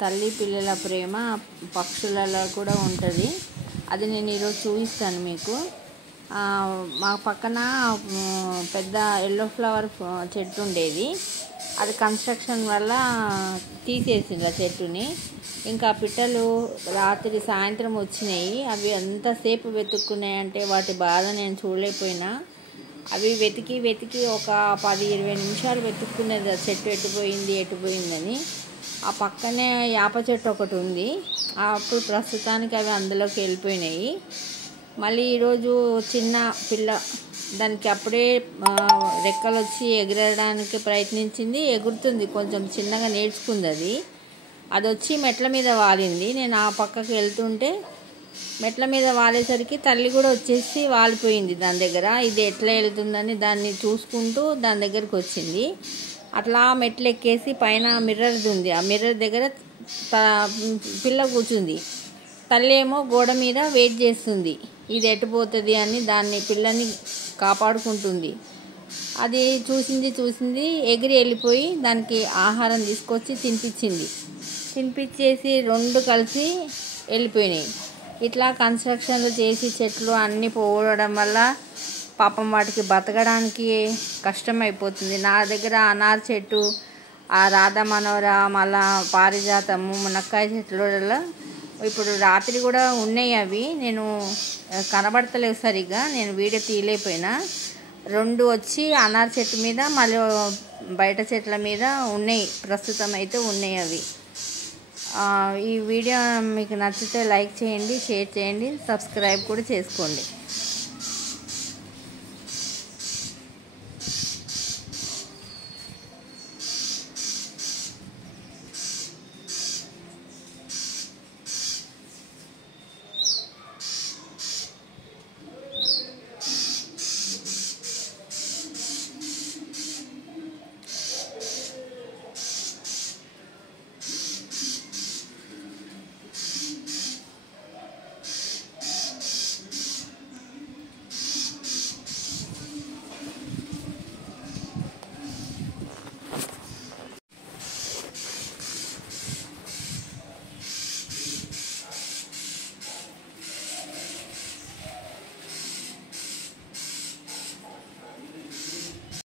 తల్లి పిల్లల ప్రేమ పక్షులలో కూడా ఉంటుంది. అది నేను ఈరోజు చూపిస్తాను మీకు. మా పక్కన పెద్ద ఎల్లో ఫ్లవర్ చెట్టు ఉండేది. అది కన్స్ట్రక్షన్ వల్ల తీసేసింది ఆ చెట్టుని. ఇంకా పిట్టలు రాత్రి సాయంత్రం వచ్చినాయి. అవి ఎంతసేపు వెతుక్కున్నాయి అంటే వాటి బాధ నేను చూడలేకపోయినా. అవి వెతికి వెతికి ఒక 10-20 నిమిషాలు వెతుక్కునేది ఆ చెట్టు ఎటుపోయిందని. ఆ పక్కనే యాప చెట్టు ఒకటి ఉంది. అప్పుడు ప్రస్తుతానికి అవి అందులోకి వెళ్ళిపోయినాయి. మళ్ళీ ఈరోజు చిన్న పిల్ల దానికి అప్పుడే రెక్కలు వచ్చి ఎగరడానికి ప్రయత్నించింది. ఎగురుతుంది, కొంచెం చిన్నగా నేర్చుకుంది. అది వచ్చి మెట్ల మీద వాలింది. నేను ఆ పక్కకి వెళ్తుంటే మెట్ల మీద వాలేసరికి తల్లి కూడా వచ్చేసి వాలిపోయింది దాని దగ్గర. ఇది ఎట్లా వెళ్తుందని దాన్ని చూసుకుంటూ దాని దగ్గరికి వచ్చింది. అట్లా మెట్లు ఎక్కేసి పైన మిర్రర్ది ఉంది. ఆ మిర్రర్ దగ్గర పిల్ల కూర్చుంది. తల్లి ఏమో గోడ మీద వెయిట్ చేస్తుంది, ఇది ఎటుపోతుంది అని. దాన్ని పిల్లని కాపాడుకుంటుంది. అది చూసింది ఎగిరి వెళ్ళిపోయి దానికి ఆహారం తీసుకొచ్చి తినిపించేసి 2 కలిసి వెళ్ళిపోయినాయి. ఇట్లా కన్స్ట్రక్షన్లు చేసి చెట్లు అన్నీ పోవడం వల్ల పాపం వాటికి బతకడానికి కష్టమైపోతుంది. నా దగ్గర అనార్ చెట్టు, ఆ రాధా మనోహర, మళ్ళా పారిజాతము, మునక్కాయ చెట్లలో ఇప్పుడు రాత్రి కూడా ఉన్నాయి. అవి నేను కనబడతలేవు సరిగ్గా, నేను వీడియో తీయలేకపోయినా. 2 వచ్చి అనార్ చెట్టు మీద, మళ్ళీ బయట చెట్ల మీద ఉన్నాయి. ప్రస్తుతం అయితే ఉన్నాయి అవి. ఈ వీడియో మీకు నచ్చితే లైక్ చేయండి, షేర్ చేయండి, సబ్స్క్రైబ్ కూడా చేసుకోండి.